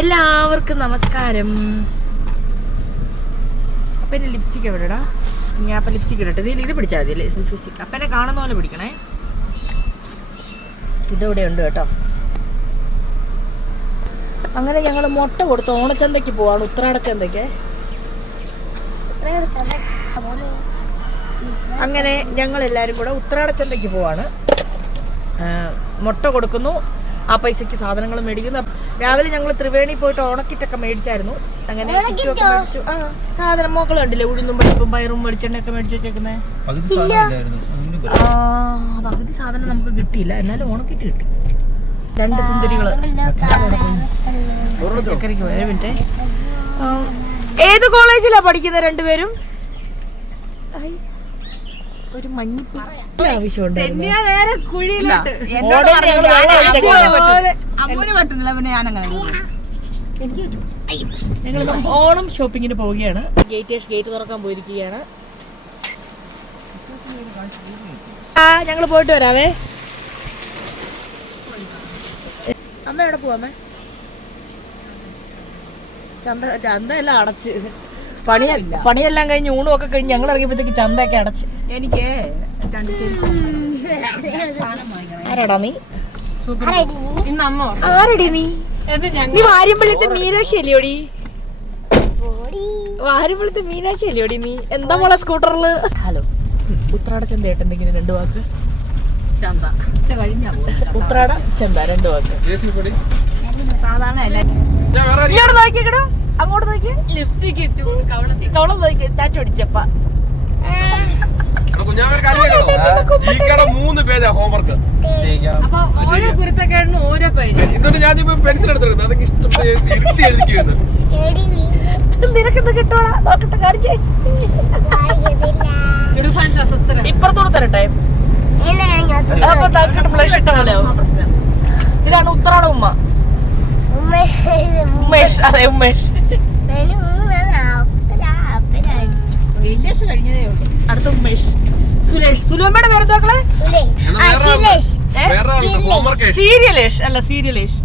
എല്ലാവർക്കും നമസ്കാരം. അപ്പൻ്റെ ലിപ്സ്റ്റിക് എവിടെടാ? ഞാൻ അപ്പം ലിപ്സ്റ്റിക് ഇടട്ടെ. ഇത് പിടിച്ചാൽ മതിയല്ലേ സെൽഫി സ്റ്റിക്ക്? അപ്പനെ കാണുന്ന പോലെ പിടിക്കണേ. ഇതിവിടെ ഉണ്ട് കേട്ടോ. അങ്ങനെ ഞങ്ങൾ മുട്ട കൊടുത്ത് ഓണച്ചന്തയ്ക്ക് പോവാണ്. ഉത്രാടച്ചന്തയ്ക്ക്. അങ്ങനെ ഞങ്ങൾ എല്ലാവരും കൂടെ ഉത്രാടച്ചന്തയ്ക്ക് പോവാണ്. മുട്ട കൊടുക്കുന്നു, ആ പൈസക്ക് സാധനങ്ങൾ മേടിക്കുന്നു. രാവിലെ ഞങ്ങൾ ത്രിവേണി പോയിട്ട് ഓണക്കിറ്റൊക്കെ മേടിച്ചായിരുന്നു. അങ്ങനെ കിറ്റൊക്കെ മേടിച്ചു. സാധനം മോക്കൾ കണ്ടില്ലേ, ഉഴുന്നും പരിപ്പും പയറും വെളിച്ചെണ്ണയൊക്കെ മേടിച്ചു വെച്ചേക്കുന്നേ. പകുതി സാധനം നമുക്ക് കിട്ടിയില്ല, എന്നാലും ഓണക്കിറ്റ് കിട്ടി. 2 സുന്ദരികള് ചക്കരക്ക് പോയ മിനിറ്റ്. ഏത് കോളേജിലാ പഠിക്കുന്ന 2 പേരും? ഒരു മഞ്ഞിപ്പി ആവശ്യമുണ്ട്. ഞങ്ങൾ ഓണം ഷോപ്പിങ്ങിന് പോവുകയാണ്. ഗേറ്റ് തുറക്കാൻ പോയിരിക്കുകയാണ്. ഞങ്ങൾ പോയിട്ട് വരാവേ. അമ്മ എവിടെ പോവാമേ? ചന്ത എല്ലാം അടച്ച്, പണിയെല്ലാം കഴിഞ്ഞ് ഊണും ഒക്കെ കഴിഞ്ഞ് ഞങ്ങൾ ഇറങ്ങിയപ്പോഴത്തേക്ക് ചന്തയൊക്കെ അടച്ച്. എനിക്ക് ആരാടാ നീ? ആരടി നീ? നീ വാര്യമ്പള്ളത്തെ മീനാക്ഷി അല്ലയോടി? വാര്യമ്പള്ളത്തെ മീനാക്ഷി അല്ലയോടി നീ? എന്താ മോളെ സ്കൂട്ടറില്? ഹലോ, ഉത്രാട ചന്ത ആയിട്ട് എന്തെങ്കിലും 2 വാക്ക്? ഉത്രാട ചന്ത 2 വാക്ക്. ഇങ്ങോട്ട് നോക്കിക്കടോ, അങ്ങോട്ട് നോക്കി. കവളം നോക്കി താറ്റ് പിടിച്ചപ്പ. ഓരോ കുരുത്തക്കേടിനും ഓരോ പേജ്. എന്നിട്ട് ഞാനിപ്പോ പെൻസിൽ എടുത്തെടുക്കുന്നത് അതൊക്കെ ഇരുത്തി എഴുതിക്കുന്നു. നിനക്കെന്ത് കിട്ടോളാ നോക്കട്ടെ, കാണിച്ചേ. ഇപ്പുറത്തോട് തരട്ടെ. അപ്പൊ ബ്ലഷ് ഇട്ട പോലെ. ഇതാണ് ഉത്രാട ഉമ്മ. ഉമേഷ്. അതെ, ഉമേഷ്. കഴിഞ്ഞതേ ഉള്ളൂ. അടുത്ത ഉമേഷ്. സുലേഷ്. സുലോമ്മയുടെ പേരെന്തോക്കളെ? സീരിയലേഷ് അല്ല, സീരിയലേഷ്.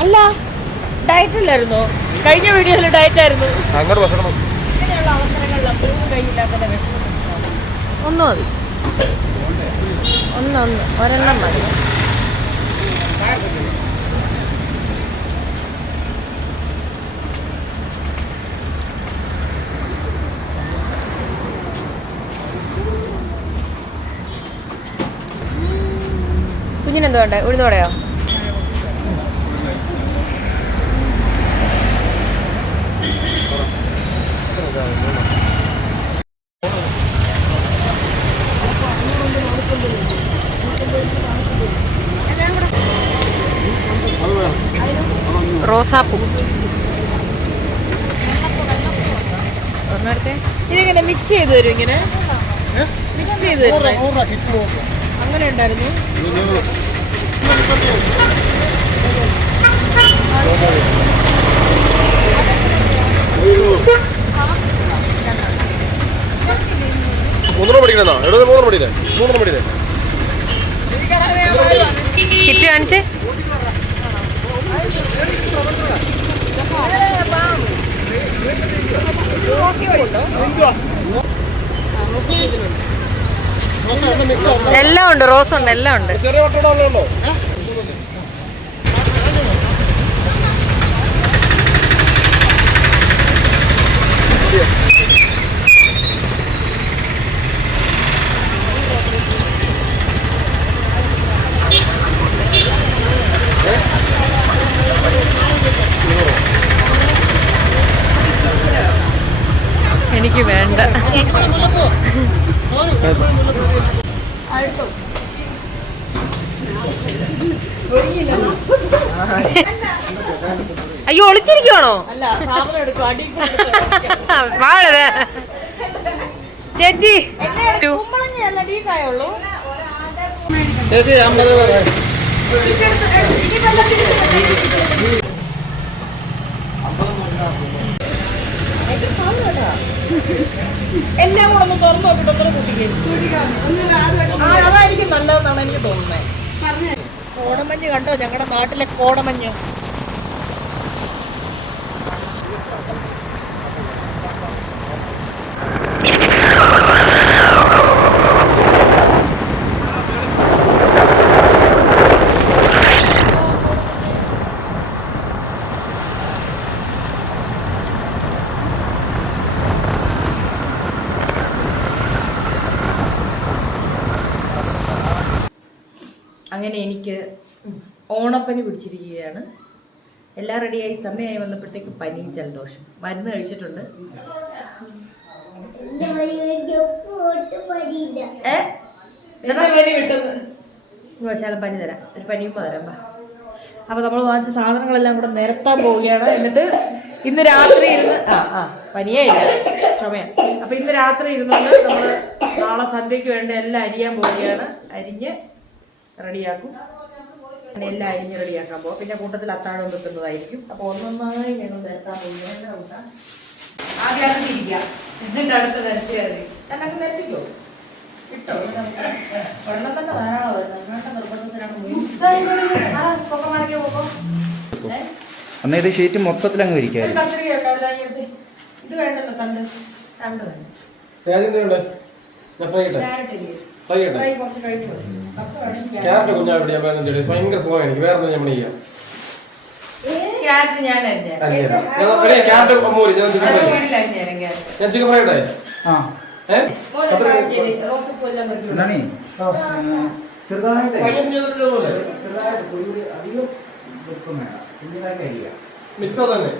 അല്ല, ഡയറ്റ് അല്ലായിരുന്നോ? കഴിഞ്ഞ വീഡിയോയിൽ ഡയറ്റ് ആയിരുന്നു. ഇങ്ങനെയുള്ള അവസരങ്ങളിൽ കയ്യില്ലാത്ത വിഷമം ഒന്ന് മതി, ഒരെണ്ണം മതി. കുഞ്ഞിനെന്തോ വേണ്ടേ? ഉഴുന്നോടെയോ? റോസാപ്പൂ ഒരെണ്ണെടുത്തേ. ഇതിങ്ങനെ മിക്സ് ചെയ്ത് തരും. ഇങ്ങനെ മിക്സ് ചെയ്ത് തരും. അങ്ങനെ ഉണ്ടായിരുന്നു. കിറ്റ് കാണിച്ചേ. എല്ലാം ഉണ്ട്, റോസ് ഉണ്ട്, എല്ലാം ഉണ്ട്. എനിക്ക് വേണ്ട. അയ്യോ, ഒളിച്ചിരിക്കുവാണോ? വാഴവേ ചേച്ചി. ചേച്ചി 50. എല്ലാം കൂടെ ഒന്ന് തുറന്നു നോക്കിട്ട് ഒന്നും കുട്ടിക്ക് അതായിരിക്കും നല്ലതെന്നാണ് എനിക്ക് തോന്നുന്നത്. കോടമഞ്ഞ് കണ്ടോ? ഞങ്ങളുടെ നാട്ടിലെ കോടമഞ്ഞ്. അങ്ങനെ എനിക്ക് ഓണപ്പനി പിടിച്ചിരിക്കുകയാണ്. എല്ലാം റെഡിയായി സമയമായി വന്നപ്പോഴത്തേക്ക് പനിയും ജലദോഷം. മരുന്ന് കഴിച്ചിട്ടുണ്ട്. ശാലം പനി തരാം, ഒരു പനിയും തരാം. അപ്പോൾ നമ്മൾ വാങ്ങിച്ച സാധനങ്ങളെല്ലാം കൂടെ നിരത്താൻ പോവുകയാണ്. എന്നിട്ട് ഇന്ന് രാത്രി ഇരുന്ന് പനിയേ ഇല്ല, ചുമയാ. അപ്പോൾ ഇന്ന് രാത്രി ഇരുന്നുകൊണ്ട് നമ്മൾ നാളെ സന്ധ്യയ്ക്ക് വേണ്ടി എല്ലാം അരിയാൻ പോവുകയാണ്. അരിഞ്ഞ് റെഡിയാക്കും. എല്ലാം അരിഞ്ഞ് റെഡിയാക്കാൻ പോകും. പിന്നെ കൂട്ടത്തിൽ അത്താഴം വെക്കുന്നതായിരിക്കും. അപ്പോൾ ഒന്നൊന്നായി ഞങ്ങൾ നിരത്താൻ പോവുകയാണ്. നിരത്തിക്കോ കിട്ടോ? വെള്ളം തന്നെ ധാരാളം അന്ന് ഇത് ഷീറ്റ് മൊത്തത്തിൽ അങ്ങ് വിരിക്കായിരുന്നു. ഇത് വേണ്ടല്ലോ, തണ്ട് തണ്ട് ഫ്രൈ കുറച്ച് കഴിഞ്ഞു. ക്യാരറ്റ് കുഞ്ഞാവിടെ ഭയങ്കര സുഖമാണ് എനിക്ക്. വേറെ ഒന്നും നമ്മൾ ചെയ്യാം. ഞാൻ ചിക്കൻ ഫ്രൈ ഇടേ. മിക്സ് തന്നെ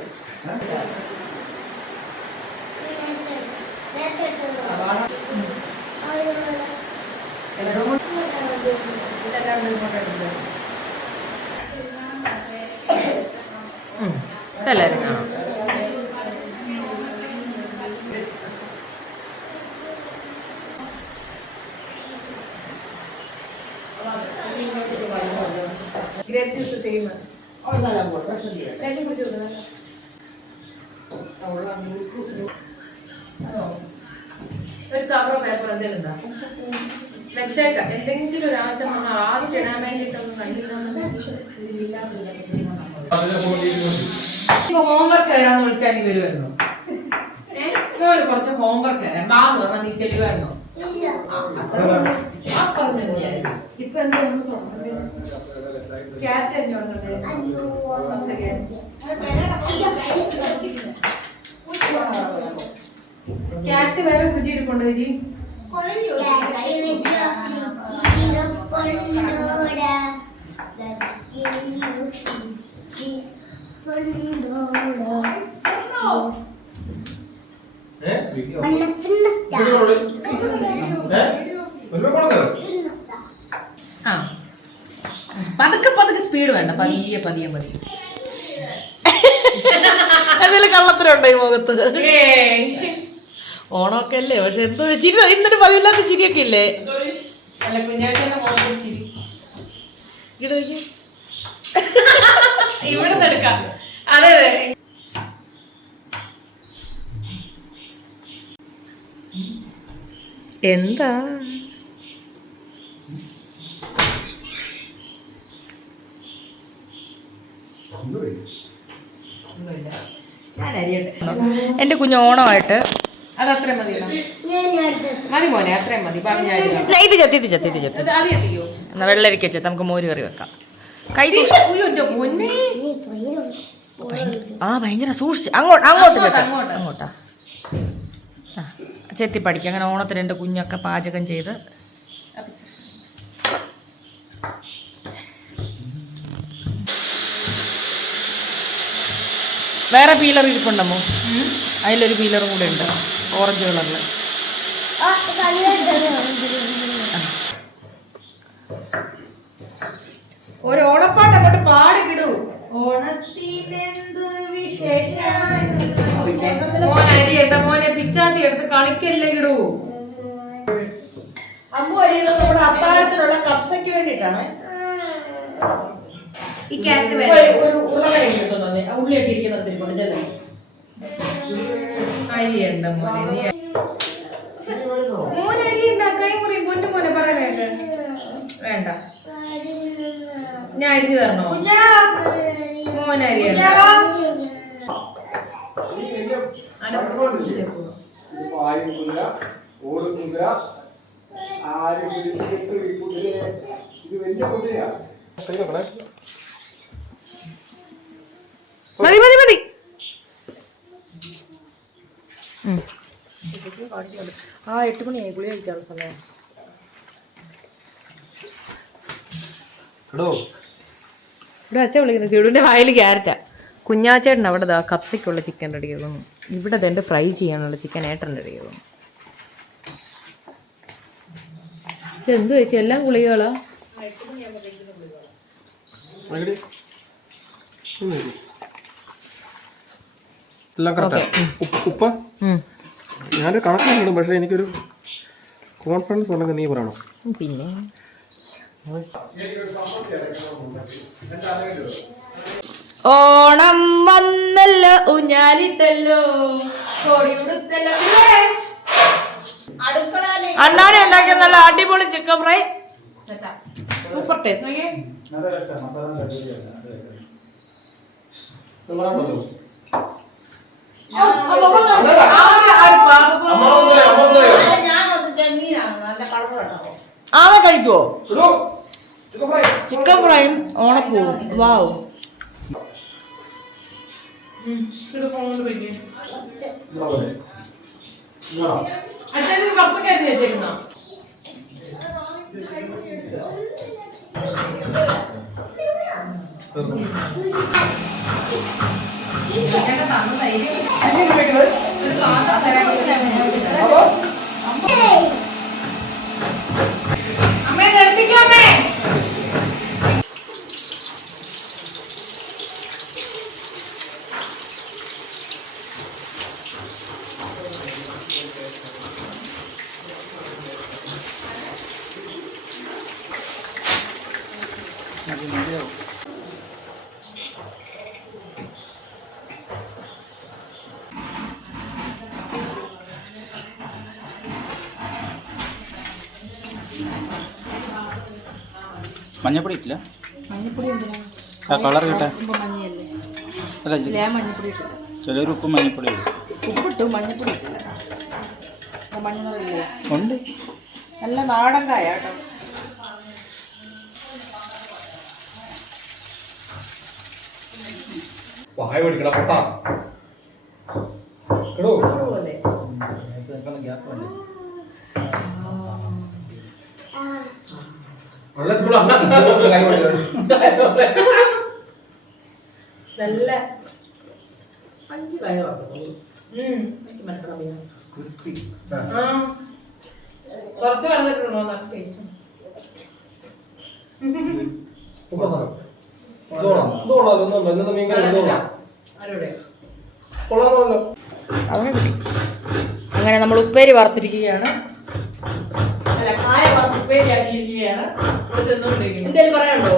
എല്ലാവരും കാണാം. ഗ്രേപ്പ് ജ്യൂസ് സെയിം ഒരു കവറോ പേപ്പറോ എന്തെങ്കിലും ഉണ്ടോ? വെച്ചേക്കാം. എന്തെങ്കിലും ഒരു ആവശ്യം വന്നാൽ ആദ്യം ഇടാൻ വേണ്ടിയിട്ടൊന്നും കണ്ടില്ല. ഹോംവർക്ക് തരാന്ന് വിളിച്ചാൽ നീ വരുമായിരുന്നു. മോന് കുറച്ച് ഹോംവർക്ക് തരാം ബാന്ന് പറഞ്ഞാൽ നീ ചെല്ലുമായിരുന്നോ? ഇപ്പൊ എന്താ നമ്മൾ തുടങ്ങണ്ടേ? ക്യാറ്റ് അരിഞ്ഞു തുടങ്ങണ്ടേ? ക്യാറ്റ് വേറെ ഫ്രിഡ്ജിൽ ഇരിപ്പുണ്ട് ചേച്ചി. പതുക്കെ പതുക്കെ സ്പീഡ് വേണ്ട, പതിയെ പതിയെ പതിയെ. എന്തെങ്കിലും കള്ളത്തരമുണ്ടോ ഈ മുഖത്ത്? ഓണമൊക്കെ അല്ലേ, പക്ഷെ എന്തോ ചിരി ഇന്നൊരു പതിവില്ലാത്ത ചിരിയൊക്കെ ഇല്ലേ? അല്ല കുഞ്ഞാറ്റ ചിരി ഇവിടെ എടുക്കാം. അതെ അതെ. എന്താ ഞാൻ അരിയട്ടെ. എൻ്റെ കുഞ്ഞ് ഓണമായിട്ട് അത് അത്രയും മതി മതി മോനെ, അത്രയും മതി. ഇത് ചെത്തി എന്നാ വെള്ളരിക്ക ചെത്ത് നമുക്ക് മോര് കറി വെക്കാം. കൈ ഭയങ്കര സൂക്ഷിച്ച് അങ്ങോട്ടാ ചെത്തി പഠിക്കാം. അങ്ങനെ ഓണത്തിന് എൻ്റെ കുഞ്ഞൊക്കെ പാചകം ചെയ്ത് വേറെ പീലർ ഇരിപ്പുണ്ടമ്മോ? അതിലൊരു പീലറും കൂടെ ഉണ്ട്, ഓറഞ്ച് കളറിൽ. ഒരു ഓണപ്പാട്ട് അങ്ങോട്ട് പാടി വിടൂ. ഓണത്തിനെന്ത് മോനെ പിച്ചാത്തി എടുത്ത് കളിക്കല്ലേ ഇടൂ. അമ്മ അരിയുന്നത് നമ്മുടെ അത്താഴത്തിനുള്ള കപ്സയ്ക്ക് വേണ്ടിയിട്ടാണ്. ഈ ക്യാരറ്റ് ഒരു ഉരുള കഴിഞ്ഞിട്ടുണ്ടോ? ഉള്ളിയൊക്കെ ഇരിക്കുന്നത് ചെല്ലേ അരിയണ്ട മോനെ നീ മോനെ അരിയണ്ട കൈ മുറി പൊന്നു മോനെ പറയാനായിട്ട് വേണ്ട ഞാൻ അരിഞ്ഞു തരണോ മോനെ അരിയണ്ട മതി മതി മതി ആ 8 മണിയായി ഗുളി കഴിക്കാനുള്ള സമയം. ഇവിടെ അച്ഛൻ വിളിക്കുന്നത് കിടുവിന്റെ വായിൽ ക്യാരറ്റാ. കുഞ്ഞാച്ചേട്ടൻ അവിടെ ദാ കപ്സയ്ക്കുള്ള ചിക്കൻ റെഡി ആക്കുന്നു. ഇവിടെ തന്നെ ഫ്രൈ ചെയ്യാനുള്ള ചിക്കൻ ഏട്ടൻ റെഡി ആക്കുന്നു. ഇതെന്തു വെച്ചാൽ എല്ലാം ഗുളികളാ. ഉപ്പ ഞാനൊരു കണക്കാണ്, പക്ഷെ എനിക്കൊരു കോൺഫിഡൻസ് ഉണ്ടെങ്കിൽ നീ പറയണം. പിന്നെ ഓണം വന്നല്ലോ ഊഞ്ഞാലിട്ടല്ലോ അണ്ണാടി ഉണ്ടാക്കിയ നല്ല അടിപൊളി ചിക്കൻ ഫ്രൈ, സൂപ്പർ ടേസ്റ്റ്. ആവ കഴിക്കുവോ ചിക്കൻ ഫ്രൈയും ഓണപ്പൂവും? വാവ്. അമ്മേ നിർത്തിക്കാമേ. മഞ്ഞപ്പൊടി ഇട്ടില്ല? മഞ്ഞപ്പൊടി എന്തിനാ? കളർ കിട്ടാൻ. മഞ്ഞയല്ലേ? അല്ല, മഞ്ഞപ്പൊടി ഇട്ടില്ല. ചിലർ ഉപ്പും മഞ്ഞപ്പൊടി ഇടും. ഉപ്പിട്ടു, മഞ്ഞപ്പൊടി ഇട്ടില്ല. മഞ്ഞ നിറയില്ലേ? ഉണ്ട്. നല്ല നാടൻ കായ കേട്ടോ. പോലെ നല്ല 5 കായ കുറച്ച് പറഞ്ഞിട്ടുണ്ടോ? അങ്ങനെ നമ്മൾ ഉപ്പേരി വറുത്തിരിക്കുകയാണ്. അല്ല, കായ വറുത്ത് ഉപ്പേരി ആക്കിയിരിക്കുകയാണ്. എന്തേലും പറയാനുണ്ടോ?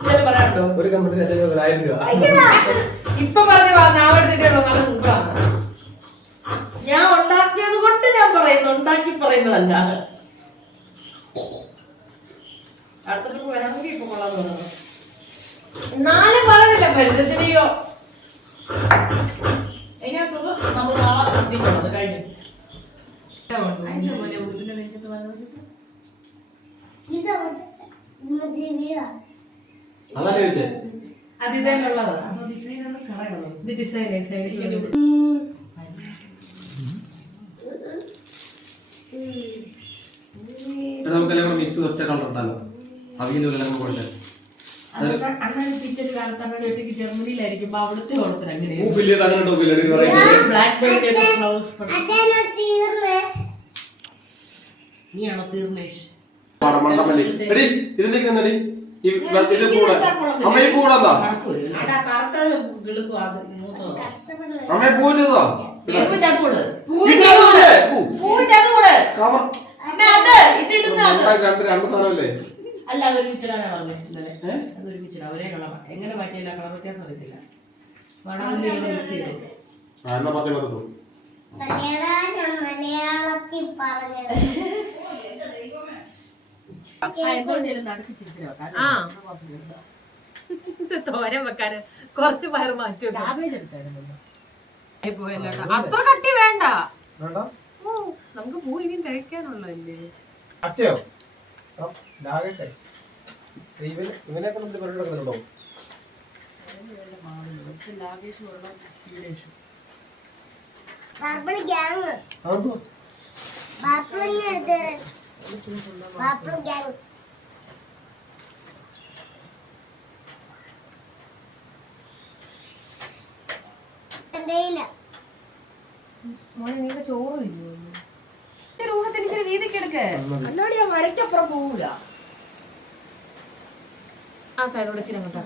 എന്തേലും പറയാനുണ്ടോ? ഒരു കമ്പനി 1000 രൂപ ഇപ്പൊ പറഞ്ഞ നാവെടുത്തിട്ടുള്ളൂ. നല്ല സൂപ്പറാണ്. ഞാൻ ഉണ്ടാക്കിയത് കൊണ്ട് ഞാൻ പറയുന്നു, ഉണ്ടാക്കി പറയുന്നതല്ല. അടുത്ത ട്രിപ്പ് വരാമെങ്കിൽ ഇപ്പൊ കൊള്ളാന്ന് പറഞ്ഞു. എന്നാലും പറയുന്നില്ല പരിചയത്തിനെയോ. അതിനകത്തത് നമ്മൾ നാളെ ശ്രദ്ധിക്കണം. കഴിഞ്ഞു. അതിന്റെ പോലെ ഉടുപ്പിന്റെ നെഞ്ചത്ത് വന്ന വെച്ചിട്ട് അത് ഇതേലുള്ളതാ. ഡിസൈനാണ് കറയുള്ളത്. ഇത് ഡിസൈൻ നമുക്കെല്ലാം മിക്സ് ഒറ്റ കളർ ഇട്ടാലോ? അവിയലെല്ലാം കൊടുത്തേ അണ്ണൻ ടീച്ചർ കാലത്താണ് ഒറ്റയ്ക്ക് ജർമ്മനിയിലായിരിക്കുമ്പോ അവിടുത്തെ ഓണത്തിന് അങ്ങനെയാണ്. നീയാണോ തീർന്നേഷ്? രണ്ട് സാധനമല്ലേ? അല്ല, അതൊരു മിച്ചിടാനാ പറഞ്ഞിട്ടുള്ളത്. അതൊരു മിച്ചിട, ഒരേ കളർ. എങ്ങനെ മാറ്റിയില്ല, കളർ വ്യത്യാസം അറിയത്തില്ല. മലയാളത്തിൽ പറഞ്ഞത് ആ തോരൻ വെക്കാന് കുറച്ച് പയർ മാറ്റി അത്ര കട്ടി വേണ്ട. ഓ നമുക്ക് പൂ ഇനി കഴിക്കാനുള്ളതല്ലേ. അച്ഛയോ ലാഗട്ടെ ഇവനെയൊക്കെ നമ്മൾ പരിപാടി നടക്കുന്നുണ്ടോ? ബാപ്പിള് ഗ്യാങ് അതോ ബാപ്പിളിനെ എടുത്ത് ബാപ്പിള് ഗ്യാങ് മോനെ നീ ചോറ് രൂപത്തിന് ഇച്ചിരി വീതിക്ക് എടുക്ക്. അല്ലാണ്ട് ഞാൻ വരയ്ക്കപ്പുറം പോകൂല. ആ സൈഡോടെ ഇച്ചിരി അങ്ങോട്ടാ.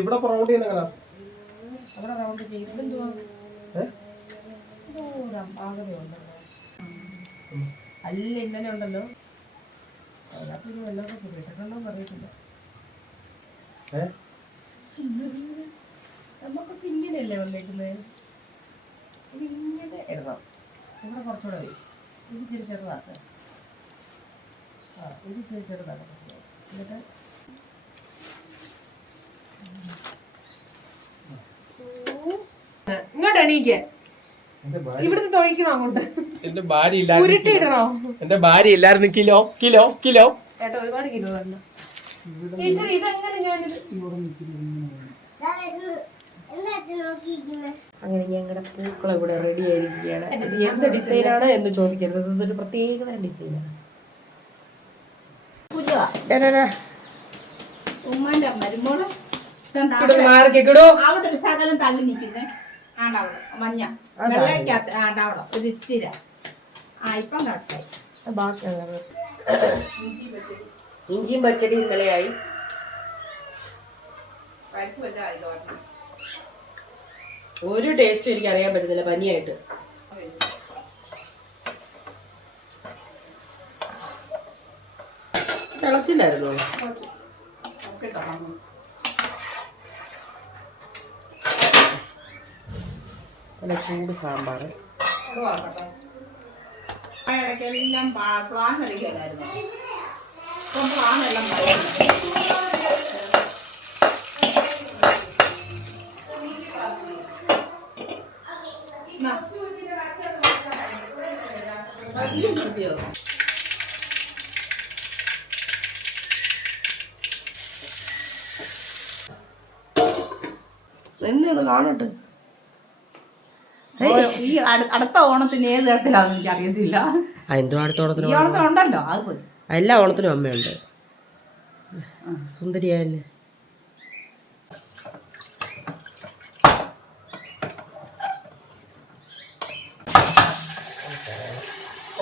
ഇവിടെ റൗണ്ട് ചെയ്യുന്ന എങ്ങനാ? അവിടെ റൗണ്ട് ചെയ്തെന്തുവാ അല്ല ഇന്നലെ ഉണ്ടല്ലോ അതിനകത്തൊരു വെള്ളമൊക്കെ കിട്ടണ്ടോ അറിയത്തില്ല. നമുക്കൊക്കെ ഇങ്ങനെയല്ലേ വന്നേക്കുന്നത്. ഇത് ഇങ്ങനെ ഇടണം. ഇവിടെ കുറച്ചുകൂടെ വരും. ഇത് ചെറിയ ചെറുതാക്ക. ആ ഇത് ചെറിയ ചെറുതാക്ക. എന്നിട്ട് ഇങ്ങോട്ട് എണീക്ക്. ഇവിടുന്ന് തൊഴിക്കണോ അങ്ങോട്ട്? എന്റെ ഭാര്യ ഉരുട്ടിയിടണോ? എന്റെ ഭാര്യ ഇല്ലായിരുന്നു. കിലോ കിലോ കിലോ ഏട്ടാ ഒരുപാട് കിലോ വരണം. ഈശ്വരി ഇതെങ്ങനെ ഞാനിത് അങ്ങനെ ഞങ്ങളുടെ പൂക്കൾ ഇവിടെ റെഡി ആയിരിക്കുകയാണ്. ഇത് എന്ത് ഡിസൈനാണ് എന്ന് ചോദിക്കരുത്. ഇതൊരു പ്രത്യേകതര ഡിസൈനാണ്. ഉമ്മാന്റെ മരുമോള് അവിടെ ഒരു ശകലം തള്ളി നിൽക്കുന്നേ. ആണ്ടവിടെ മഞ്ഞ വെള്ളയ്ക്കകത്ത് ആണ്ടവിടെ ഒരു ഇച്ചിര. ആ ഇപ്പം കറക്റ്റായി. ബാക്കി ഇഞ്ചിയും പച്ചടി ഇന്നലെയായി. പരിപ്പ് വല്ല ആയതോട്ടെ ഒരു ടേസ്റ്റും എനിക്ക് അറിയാൻ പറ്റുന്നില്ല പനിയായിട്ട്. തിളച്ചില്ലായിരുന്നോ? നല്ല ചൂട് സാമ്പാർ. ഇടയ്ക്കെല്ലാം പ്ലാൻ കളിക്കലായിരുന്നു. ഇപ്പം പ്ലാനെല്ലാം പറയുന്നു. എന്താണ് കാണട്ടെ. ഈ അടുത്ത ഓണത്തിന് ഏത് തരത്തിലാണെന്ന് എനിക്ക് അറിയത്തില്ല. എന്തോ അടുത്ത ഓണത്തിന് ഈ ഓണത്തിനുണ്ടല്ലോ അത് പോയി. എല്ലാ ഓണത്തിനും അമ്മയുണ്ട്. സുന്ദരിയായല്ലേ.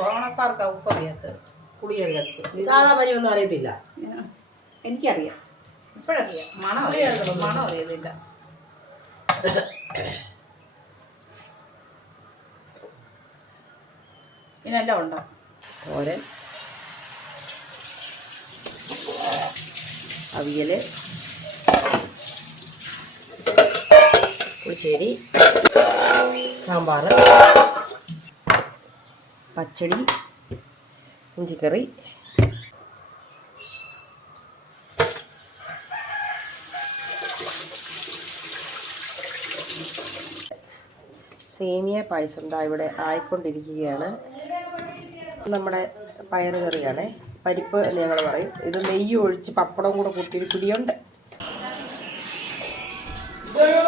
ഓണക്കാർക്ക് ഉപ്പ് അറിയാത്തത് പുളിയറിയാത്ത സാധാ പനി ഒന്നും അറിയത്തില്ല. എനിക്കറിയാം. ഇപ്പോഴറിയാം. മണം അറിയുന്നില്ല. ഇതിനെല്ലാം ഉണ്ടോ? തോരൻ, അവിയല്, പുളിശ്ശേരി, സാമ്പാർ, പച്ചടി, ഇഞ്ചിക്കറി, സേമിയ പായസം ഉണ്ടാ ഇവിടെ ആയിക്കൊണ്ടിരിക്കുകയാണ്. നമ്മുടെ പയറ് കറിയാണ്. പരിപ്പ് എന്ന് ഞങ്ങൾ പറയും. ഇത് നെയ്യ് ഒഴിച്ച് പപ്പടം കൂടെ കൂട്ടിയൊരു പിടിയുണ്ട്.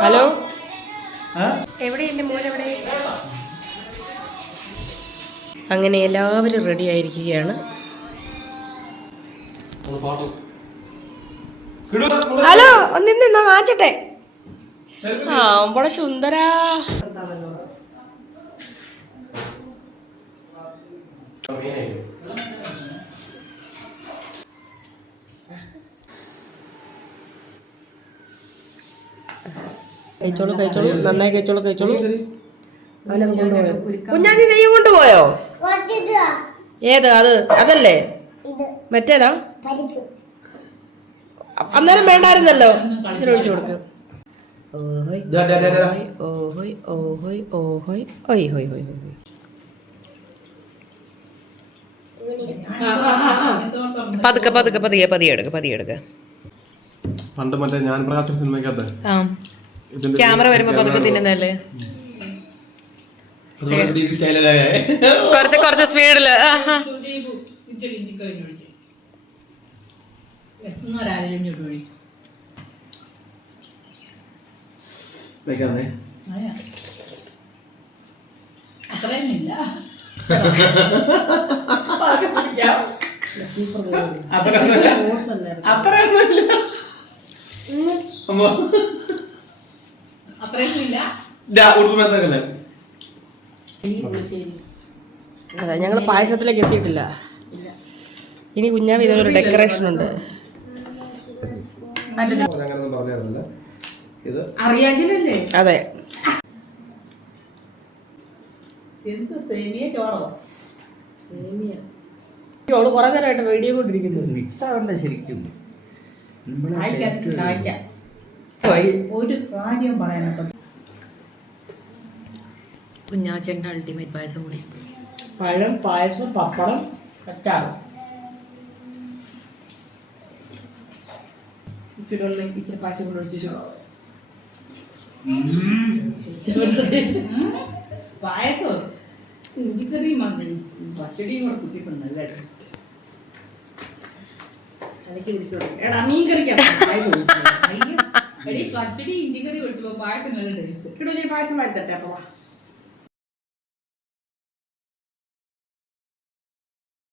ഹലോ, എവിടെ എൻ്റെ മോൻ എവിടെ? അങ്ങനെ എല്ലാവരും റെഡി ആയിരിക്കുകയാണ്. ഹലോ, ഒന്നിന്ന് കാണിച്ചട്ടെ. ആ ഇവിടെ സുന്ദരാ. കഴിച്ചോളൂ കഴിച്ചോളൂ, നന്നായി കഴിച്ചോളൂ കഴിച്ചോളൂ. കുഞ്ഞാഞ്ഞി നെയ്യും കൊണ്ടുപോയോ? ഏത്? അതല്ലേ മറ്റേതാ? അന്നേരം വേണ്ടായിരുന്നല്ലോ. ഇച്ചിരി ഒഴിച്ചു കൊടുക്ക്. ഓഹോയ് ഓഹോയ് ഓഹോയ് ഓഹോയ് ഓയ് ഹോയ് ഹോയ് ഹോയ്. പതുക്കെ പതുക്കെ പതിയെ എടുക്ക. പണ്ട് മറ്റേ ഞാൻ പ്രകാശൻ സിനിമയ്ക്കകത്ത് ആ ക്യാമറ വരുമ്പോ പതുക്കെ തിന്നുന്നല്ലേ. കുറച്ച് സ്പീഡില്. അത്രയൊന്നുമില്ല. അത്രയൊന്നുമില്ല. അതെ, ഞങ്ങള് പായസത്തിലേക്ക് എത്തിയിട്ടില്ല. ഇനി കുഞ്ഞാവ് ഇതൊരു ഡെക്കറേഷൻ ഉണ്ട്. അറിയാങ്കിലല്ലേ. അതെ, എന്ത് സേമിയ ചോറോ? സേമിയ അവള് കുറെ നേരമായിട്ട് വീഡിയോ കൊണ്ടിരിക്കുന്നു. മിക്സ് ആവണ്ട ശരിക്കും. ഒരു കാര്യം പറയാനൊക്കെ കുഞ്ഞാച്ചേട്ടൻ്റെ അൾട്ടിമേറ്റ് പായസം കൂടി. പഴം, പായസം, പപ്പടം, അച്ചാറ്. ഇച്ചിരി പായസം കൊണ്ട് ഒഴിച്ചു. പായസം ഇഞ്ചിക്കറിയും പച്ചടിയും കൂടെ കുട്ടിപ്പം നല്ല ടേസ്റ്റ്. തലയ്ക്ക് പിടിച്ചു കൊടുക്കും. എടാ മീൻ കറിക്കാണ് പായസം ഒഴിക്കുന്നത്. എടി പച്ചടി ഇഞ്ചിക്കറി ഒഴിച്ചപ്പോ പായസം നല്ല ടേസ്റ്റ്. പായസം വരുത്തട്ടെ അപ്പൊ.